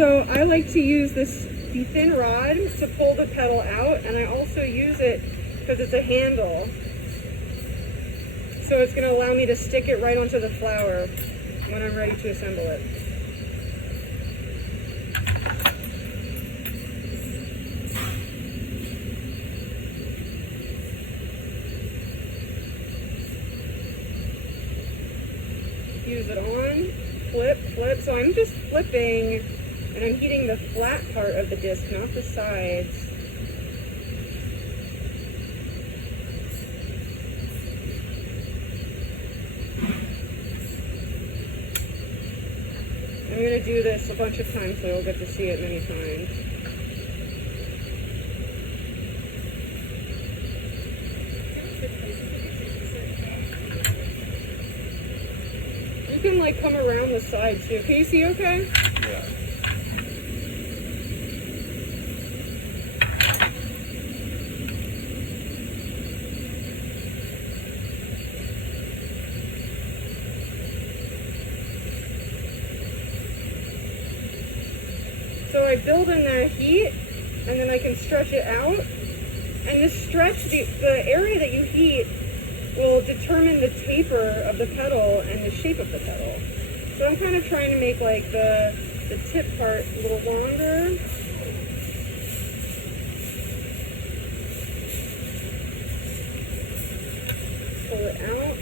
So I like to use the thin rod to pull the pedal out, and I also use it because it's a handle. So it's going to allow me to stick it right onto the flower when I'm ready to assemble it. Use it on, flip, flip. So I'm just flipping and I'm heating the flat part of the disc, not the sides. I'm going to do this a bunch of times so you'll get to see it many times. You can like come around the side too. Can you see okay? Yeah. So I build in that heat, and then I can stretch it out. And this stretch, the area that you heat will determine the taper of the pedal and the shape of the pedal. So I'm kind of trying to make like the tip part a little longer. Pull it out.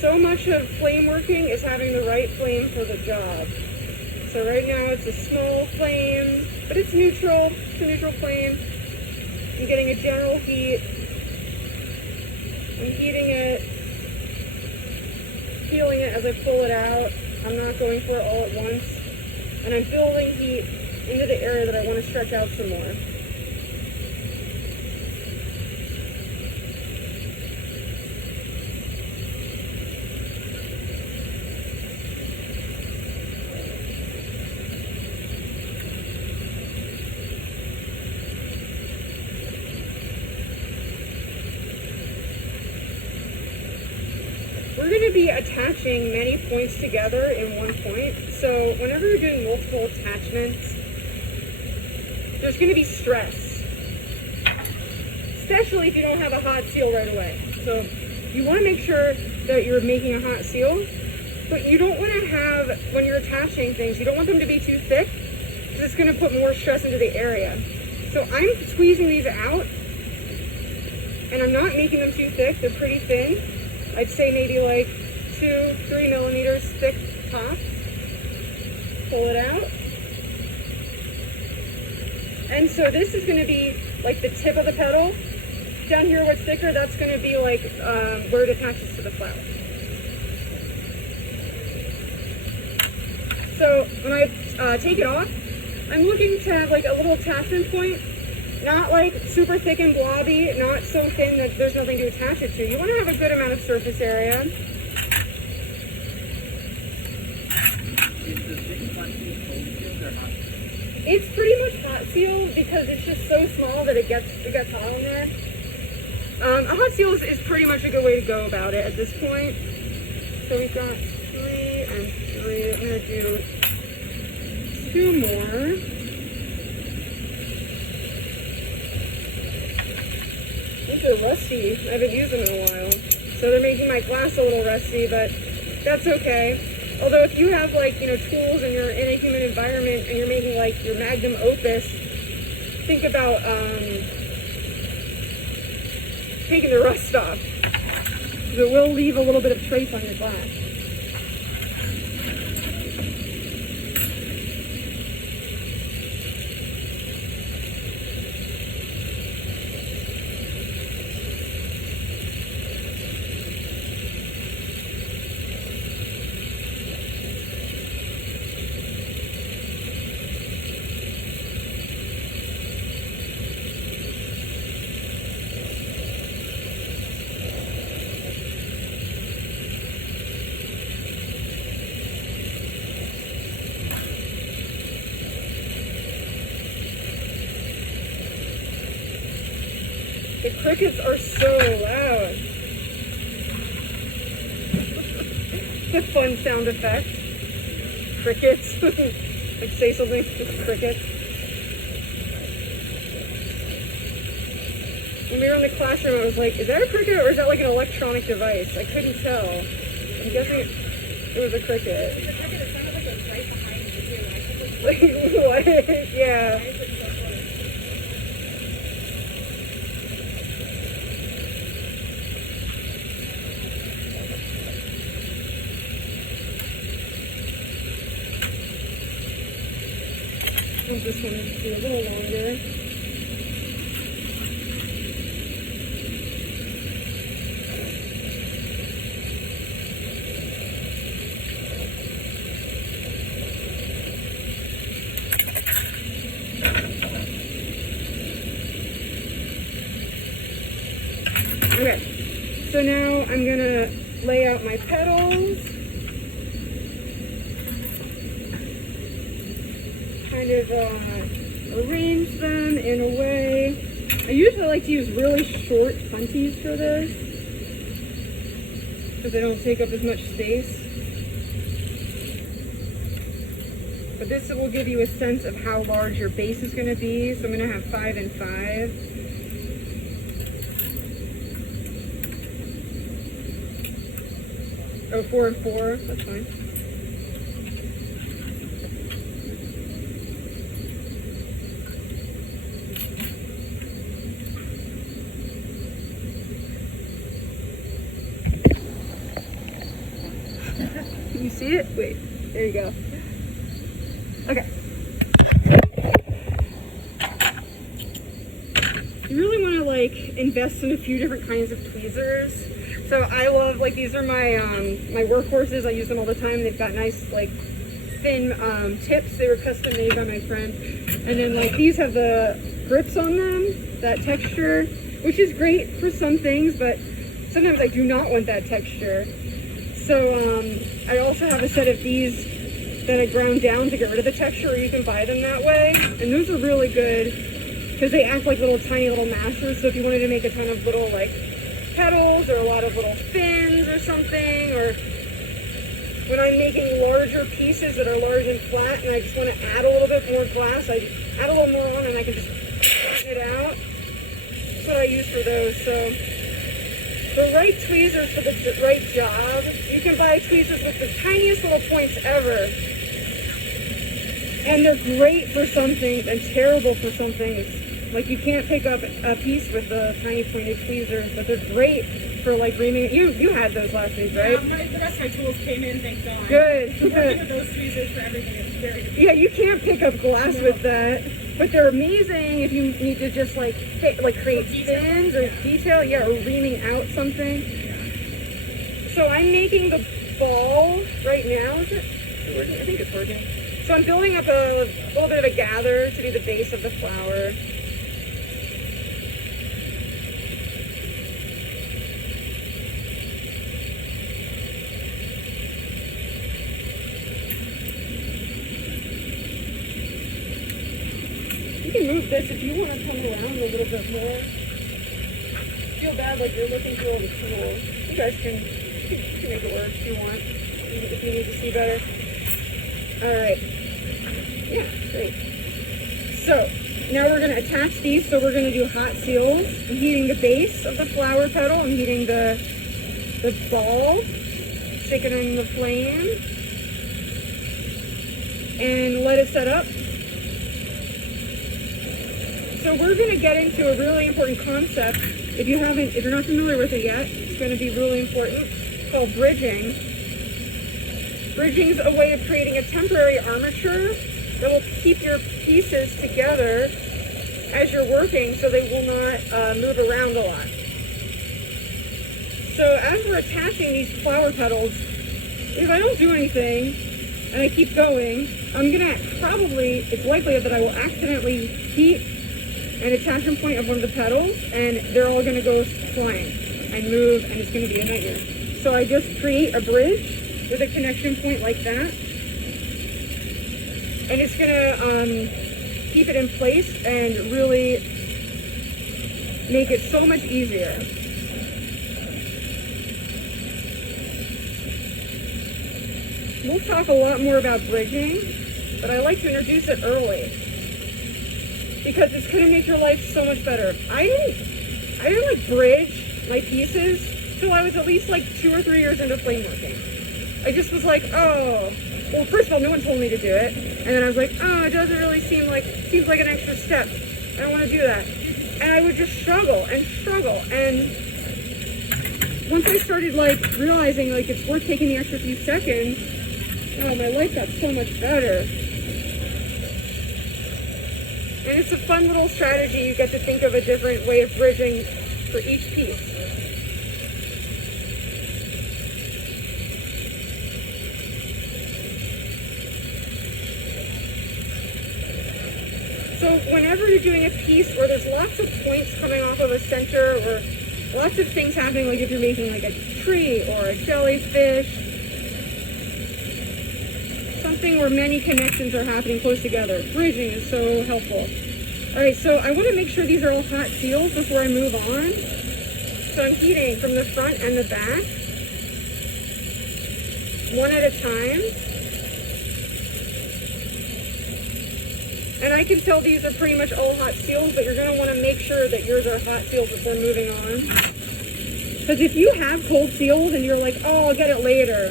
So much of flame working is having the right flame for the job. So right now it's a small flame, but it's neutral. It's a neutral flame. I'm getting a general heat. I'm heating it, feeling it as I pull it out. I'm not going for it all at once. And I'm building heat into the area that I want to stretch out some more. We're going to be attaching many points together in one point. So whenever you're doing multiple attachments, there's going to be stress, especially if you don't have a hot seal right away. So you want to make sure that you're making a hot seal, but you don't want to have, when you're attaching things, you don't want them to be too thick, because it's going to put more stress into the area. So I'm squeezing these out, and I'm not making them too thick. They're pretty thin. I'd say maybe like 2-3 millimeters thick top. Pull it out. And so this is going to be like the tip of the pedal. Down here what's thicker, that's going to be like where it attaches to the flower. So when I take it off, I'm looking to have like a little attachment point. Not like super thick and blobby, not so thin that there's nothing to attach it to. You want to have a good amount of surface area. It's pretty much hot seal because it's just so small that it gets hot on there. A hot seal is pretty much a good way to go about it at this point. So we've got 3 and 3. I'm going to do 2 more. These are rusty. I haven't used them in a while. So they're making my glass a little rusty, but that's okay. Although if you have like, tools and you're in a humid environment and you're making like your magnum opus, think about taking the rust off. Because it will leave a little bit of trace on your glass. The crickets are so loud. The fun sound effect. Crickets. Like say something with crickets. When we were in the classroom, I was like, is that a cricket or is that like an electronic device? I couldn't tell. I'm guessing it was a cricket. It's a cricket that sounded like it was right behind you too. Like, what? Yeah. I want this one to be a little longer. Okay, so now I'm gonna lay out my petals. Kind of arrange them in a way. I usually like to use really short punties for this because they don't take up as much space. But this will give you a sense of how large your base is going to be. So I'm going to have 5 and 5. Oh, 4 and 4. That's fine. Can you see it? Wait, there you go. Okay. You really want to like invest in a few different kinds of tweezers. So I love, like, these are my my workhorses. I use them all the time. They've got nice like thin tips. They were custom made by my friend. And then like these have the grips on them, that texture, which is great for some things, but sometimes I do not want that texture. So I also have a set of these that I ground down to get rid of the texture, or you can buy them that way. And those are really good because they act like little tiny little mashers. So if you wanted to make a ton of little like petals or a lot of little fins or something, or when I'm making larger pieces that are large and flat and I just want to add a little bit more glass, I add a little more on and I can just flatten it out. That's what I use for those. So the right tweezers for the right job. You can buy tweezers with the tiniest little points ever. And they're great for some things and terrible for some things. Like you can't pick up a piece with the tiny pointed tweezers, but they're great for like reaming. You had those last week, right? The rest of my tools came in, thank God. Good. Working with those tweezers for everything is very good. Yeah, you can't pick up glass with that. But they're amazing if you need to just like create fins or detail, yeah, or reaming out something. So I'm making the ball right now. Is it working? I think it's working. So I'm building up a little bit of a gather to be the base of the flower. You can move this if you want to come around a little bit more. Feel bad like you're looking through all the tools. You guys can make it work if you want, if you need to see better. Alright. Yeah, great. So, now we're going to attach these. So we're going to do hot seals. I'm heating the base of the flower petal. I'm heating the ball. Stick it on the flame. And let it set up. So we're going to get into a really important concept. If you're not familiar with it yet, it's going to be really important. It's called bridging. Bridging is a way of creating a temporary armature that will keep your pieces together as you're working, so they will not move around a lot. So as we're attaching these flower petals, if I don't do anything and I keep going, it's likely that I will accidentally heat an attachment point of one of the petals, and they're all going to go flying and move, and it's going to be a nightmare. So I just create a bridge with a connection point like that, and it's going to keep it in place and really make it so much easier. We'll talk a lot more about bridging, but I like to introduce it early because it's going to make your life so much better. I didn't like bridge my pieces till I was at least like 2 or 3 years into flameworking. I just was like, oh, well, first of all, no one told me to do it. And then I was like, oh, it doesn't really seems like an extra step. I don't want to do that. And I would just struggle. And once I started like realizing like it's worth taking the extra few seconds, oh, my life got so much better. And it's a fun little strategy. You get to think of a different way of bridging for each piece. So whenever you're doing a piece where there's lots of points coming off of a center or lots of things happening, like if you're making like a tree or a jellyfish, something where many connections are happening close together, bridging is so helpful. All right, so I want to make sure these are all hot seals before I move on. So I'm heating from the front and the back, one at a time. And I can tell these are pretty much all hot seals, but you're going to want to make sure that yours are hot seals before moving on. Because if you have cold seals and you're like, oh, I'll get it later,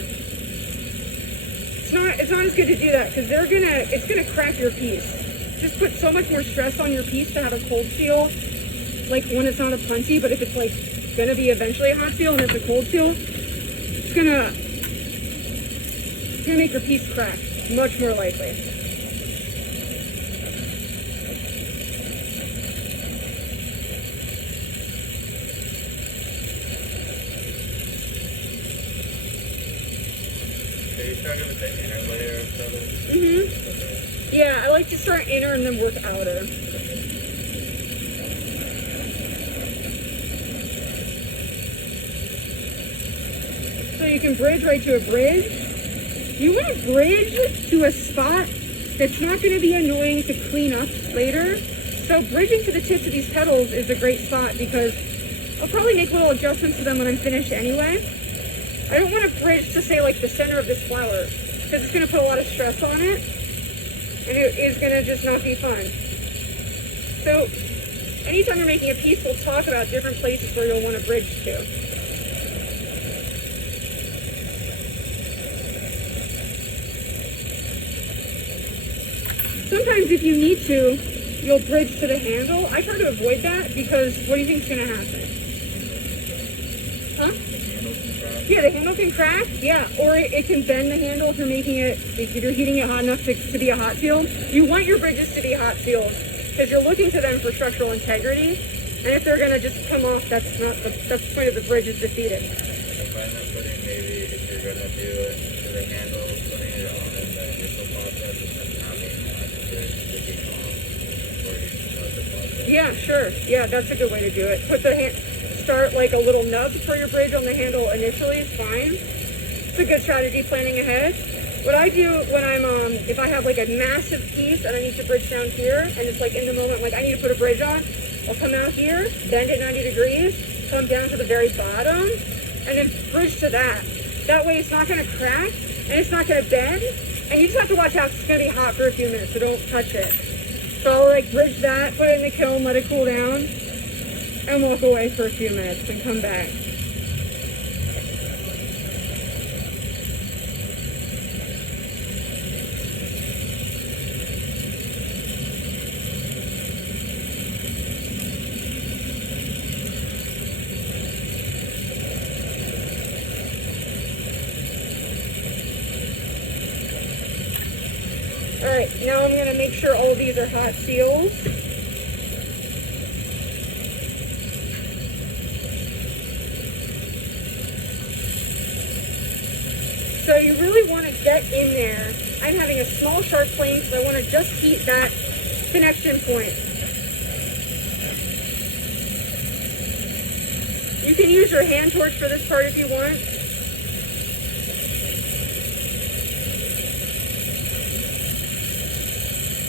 it's not as good to do that because it's gonna crack your piece. Just put so much more stress on your piece to have a cold seal, like when it's not a punchy, but if it's like gonna be eventually a hot seal and it's a cold seal, it's gonna make your piece crack much more likely. Yeah, I like to start inner and then work outer. So you can bridge right to a bridge. You want to bridge to a spot that's not going to be annoying to clean up later. So bridging to the tips of these petals is a great spot because I'll probably make little adjustments to them when I'm finished anyway. I don't want to bridge to, say, like the center of this flower because it's going to put a lot of stress on it. And it is going to just not be fun. So anytime you're making a piece, we'll talk about different places where you'll want to bridge to. Sometimes if you need to, you'll bridge to the handle. I try to avoid that because what do you think is going to happen? Huh? Yeah, the handle can crack. Yeah, or it can bend the handle if you're making it, if you're heating it hot enough to be a hot seal. You want your bridges to be hot seals because you're looking to them for structural integrity. And if they're going to just come off, that's the point of the bridge is defeated. I find that putting maybe if you're going to do it to the handle, putting it on in the initial process and then having the bridge sticking off before you start the process. Yeah, sure. Yeah, that's a good way to do it. Start like a little nub for your bridge on the handle initially is fine. It's a good strategy planning ahead. What I do when I'm, if I have like a massive piece and I need to bridge down here and it's like in the moment, like I need to put a bridge on, I'll come out here, bend it 90 degrees, come down to the very bottom, and then bridge to that. That way it's not going to crack and it's not going to bend. And you just have to watch out, it's going to be hot for a few minutes, so don't touch it. So I'll like bridge that, put it in the kiln, let it cool down, and walk away for a few minutes and come back. All right, now I'm going to make sure all of these are hot seals. So you really want to get in there. I'm having a small sharp flame because I want to just heat that connection point. You can use your hand torch for this part if you want.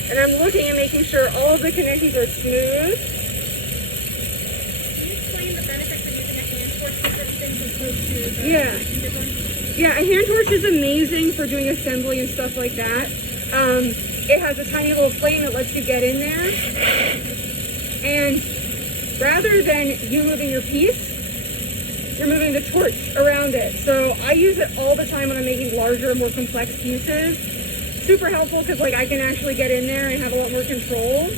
And I'm looking and making sure all of the connections are smooth. those too. Yeah. Yeah, a hand torch is amazing for doing assembly and stuff like that. It has a tiny little flame that lets you get in there. And rather than you moving your piece, you're moving the torch around it. So I use it all the time when I'm making larger, more complex pieces. Super helpful because like I can actually get in there and have a lot more control.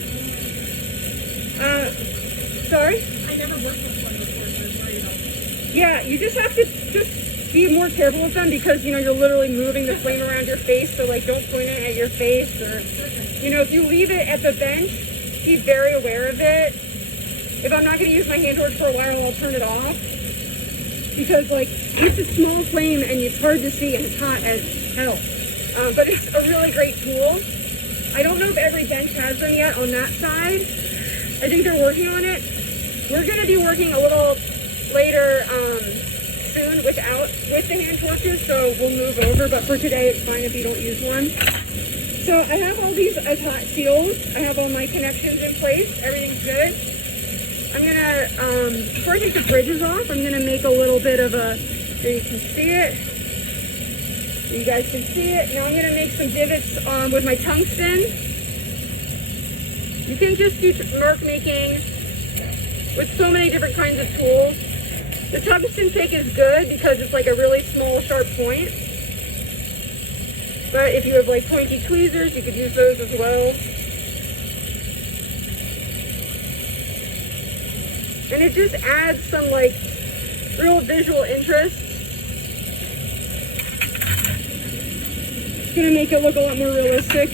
Sorry? I never worked with one before, so it's very helpful. Yeah, you just have to just be more careful with them because, you know, you're literally moving the flame around your face. So like don't point it at your face or, you know, if you leave it at the bench, be very aware of it. If I'm not going to use my hand torch for a while, I'll turn it off. Because like it's a small flame and it's hard to see and it's hot as hell. But it's a really great tool. I don't know if every bench has them yet on that side. I think they're working on it. We're going to be working a little later soon with the hand torches, so we'll move over. But for today, it's fine if you don't use one. So I have all these as hot seals. I have all my connections in place. Everything's good. I'm going to, before I take the bridges off, I'm going to make a little bit of a, so you can see it. You guys can see it. Now I'm going to make some divots with my tungsten. You can just do mark making with so many different kinds of tools. The tungsten pick is good because it's like a really small, sharp point. But if you have like pointy tweezers, you could use those as well. And it just adds some like real visual interest. It's gonna make it look a lot more realistic,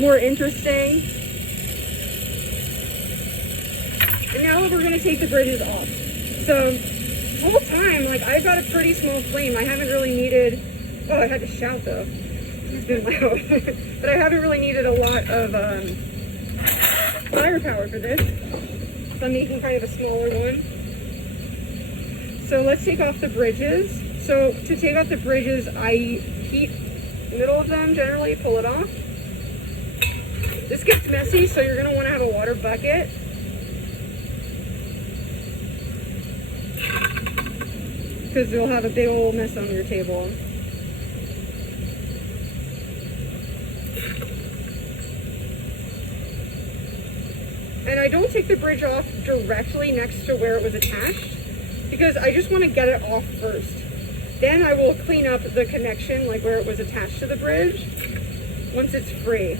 more interesting. And now we're gonna take the bridges off. So the whole time, like I've got a pretty small flame. I haven't really needed, oh, I had to shout though. It's been loud. But I haven't really needed a lot of firepower for this. So I'm making kind of a smaller one. So let's take off the bridges. So to take off the bridges, I heat the middle of them generally, pull it off. This gets messy, so you're gonna wanna have a water bucket. Because you'll have a big old mess on your table. And I don't take the bridge off directly next to where it was attached because I just want to get it off first. Then I will clean up the connection, like where it was attached to the bridge, once it's free.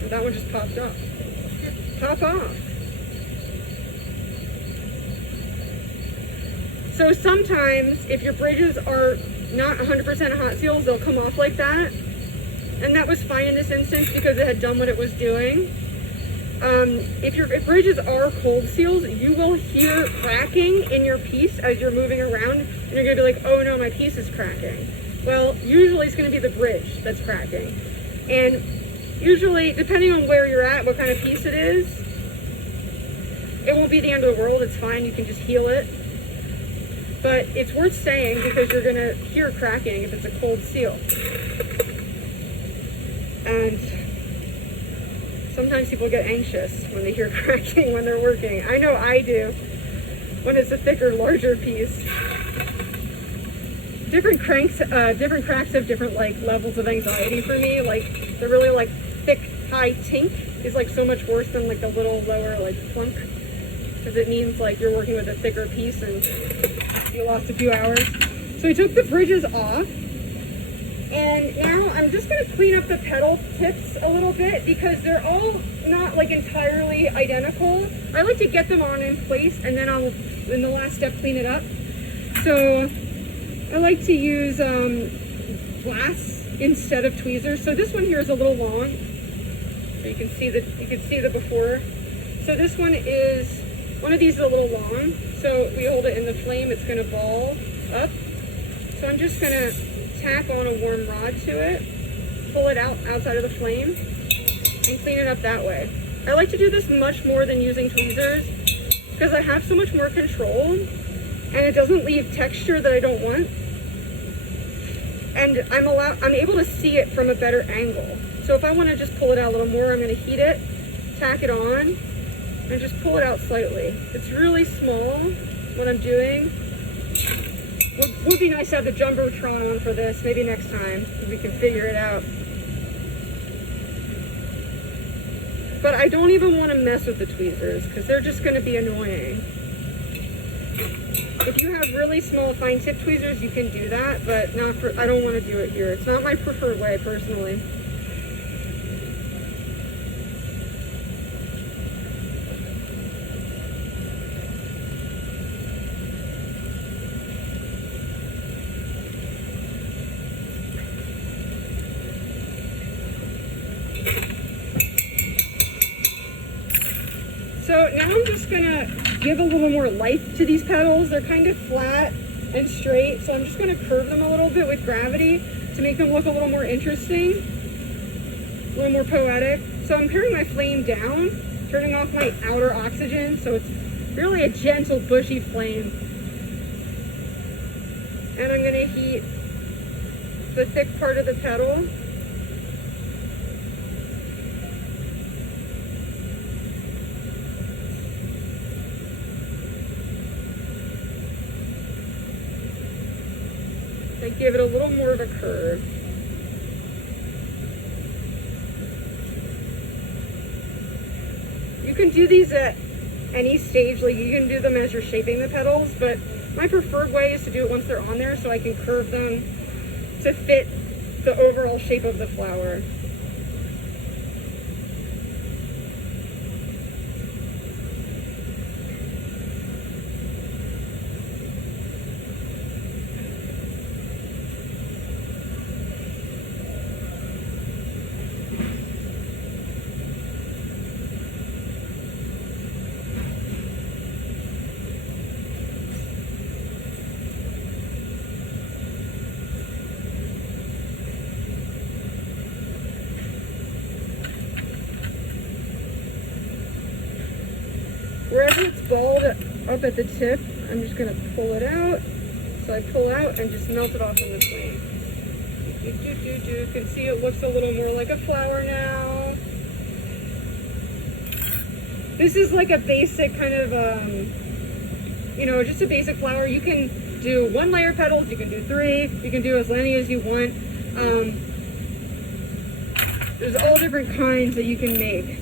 And that one just popped off. Pop off. So sometimes, if your bridges are not 100% hot seals, they'll come off like that. And that was fine in this instance because it had done what it was doing. If bridges are cold seals, you will hear cracking in your piece as you're moving around. And you're going to be like, oh no, my piece is cracking. Well, usually it's going to be the bridge that's cracking. And usually, depending on where you're at, what kind of piece it is, it won't be the end of the world. It's fine. You can just heal it. But it's worth saying because you're going to hear cracking if it's a cold seal. And sometimes people get anxious when they hear cracking when they're working. I know I do when it's a thicker, larger piece. Different cracks have different like levels of anxiety for me. Like the really like thick, high tink is like so much worse than like the little lower like plunk. Because it means like you're working with a thicker piece and you lost a few hours. So I took the bridges off, and now I'm just going to clean up the pedal tips a little bit because they're all not like entirely identical. I like to get them on in place and then I'll, in the last step, clean it up. So I like to use glass instead of tweezers. So this one here is a little long. So you can see the before. So this one is, one of these is a little long. So if we hold it in the flame, it's going to ball up. So I'm just going to tack on a warm rod to it, pull it out outside of the flame, and clean it up that way. I like to do this much more than using tweezers because I have so much more control and it doesn't leave texture that I don't want. and I'm able to see it from a better angle. So if I want to just pull it out a little more, I'm going to heat it, tack it on, and just pull it out slightly. It's really small what I'm doing. Would be nice to have the Jumbotron on for this, maybe next time, if we can figure it out. But I don't even want to mess with the tweezers, because they're just going to be annoying. If you have really small fine tip tweezers, you can do that, but not for, I don't want to do it here. It's not my preferred way, personally. So now I'm just gonna give a little more life to these petals. They're kind of flat and straight, so I'm just gonna curve them a little bit with gravity to make them look a little more interesting, a little more poetic. So I'm turning my flame down, turning off my outer oxygen, so it's really a gentle, bushy flame. And I'm gonna heat the thick part of the petal. And give it a little more of a curve. You can do these at any stage, like you can do them as you're shaping the petals, but my preferred way is to do it once they're on there so I can curve them to fit the overall shape of the flower. Wherever it's balled up at the tip, I'm just going to pull it out. So I pull out and just melt it off in the flame. You can see it looks a little more like a flower now. This is like a basic kind of, just a basic flower. You can do 1 layer petals, you can do 3, you can do as many as you want. There's all different kinds that you can make.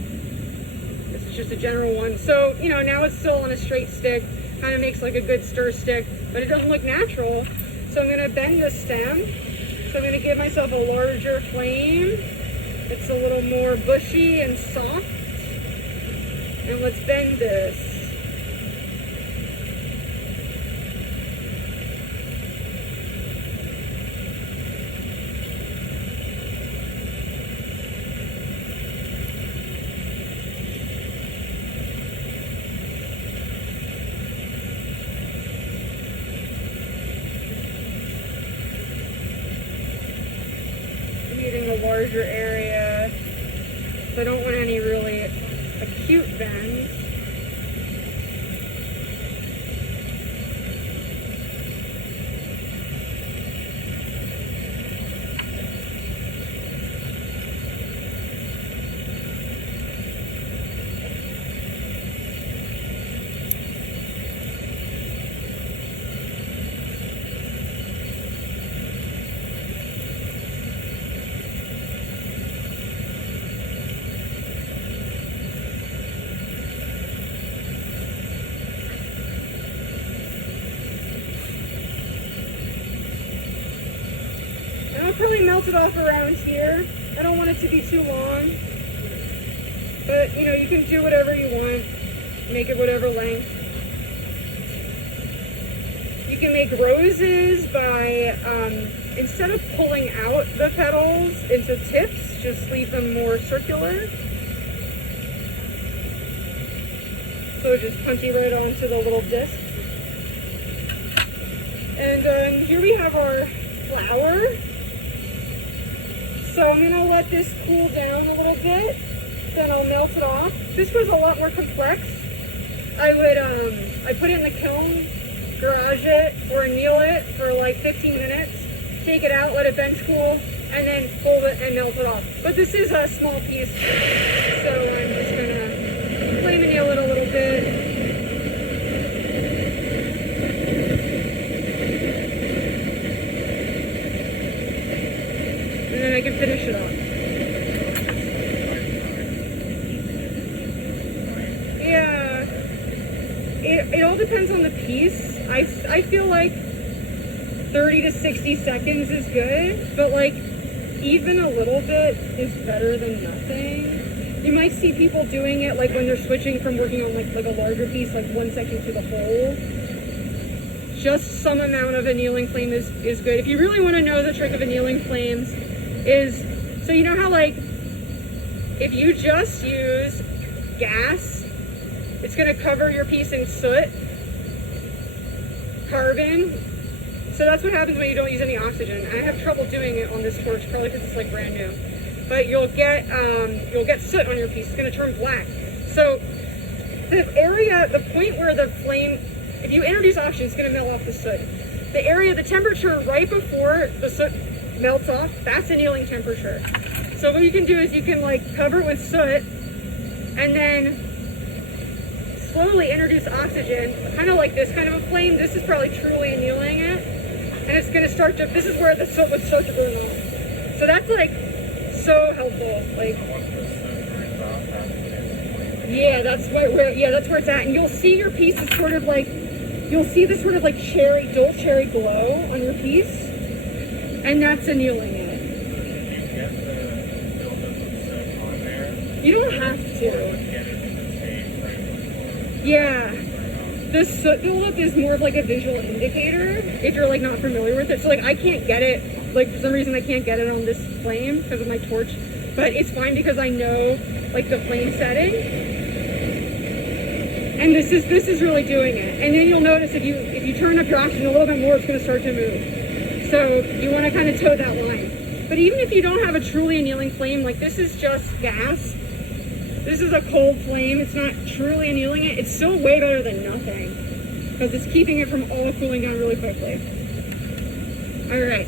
Just a general one. So, now it's still on a straight stick, kind of makes like a good stir stick, but it doesn't look natural. So I'm going to bend the stem. So I'm going to give myself a larger flame. It's a little more bushy and soft. And let's bend this. A larger area, so I don't want any really acute bends. I'll probably melt it off around here. I don't want it to be too long. But, you can do whatever you want. Make it whatever length. You can make roses by, instead of pulling out the petals into tips, just leave them more circular. So just punch it right onto the little disc. And here we have our flower. So I'm going to let this cool down a little bit, then I'll melt it off. This was a lot more complex. I put it in the kiln, garage it, or anneal it for like 15 minutes, take it out, let it bench cool, and then hold it and melt it off. But this is a small piece, so I'm just gonna flame anneal it a little bit. And then I can finish it off. Yeah, it all depends on the piece. I feel like 30 to 60 seconds is good, but like even a little bit is better than nothing. You might see people doing it like when they're switching from working on like a larger piece, like 1 second to the whole. Just some amount of annealing flame is good. If you really want to know the trick of annealing flames is, so you know how like if you just use gas, it's going to cover your piece in soot, carbon. So that's what happens when you don't use any oxygen. I have trouble doing it on this torch, probably because it's like brand new. But you'll get soot on your piece. It's going to turn black. So the area, the point where the flame, if you introduce oxygen, it's going to melt off the soot. The area, the temperature right before the soot melts off, that's annealing temperature. So what you can do is you can like cover it with soot and then slowly introduce oxygen, kind of like this kind of a flame. This is probably truly annealing it. And it's going to start to, this is where the soot would start to burn off. So that's like so helpful. Like, yeah, that's where it's at. And you'll see your piece is sort of like, you'll see this sort of like dull cherry glow on your piece. And that's annealing it. You don't have to. Yeah. The soot buildup is more of like a visual indicator if you're like not familiar with it. So like I can't get it, like for some reason I can't get it on this flame because of my torch, but it's fine because I know like the flame setting. And this is really doing it. And then you'll notice if you turn up your oxygen a little bit more, it's going to start to move. So you want to kind of toe that line. But even if you don't have a truly annealing flame, like this is just gas. This is a cold flame. It's not truly annealing it. It's still way better than nothing because it's keeping it from all cooling down really quickly. All right.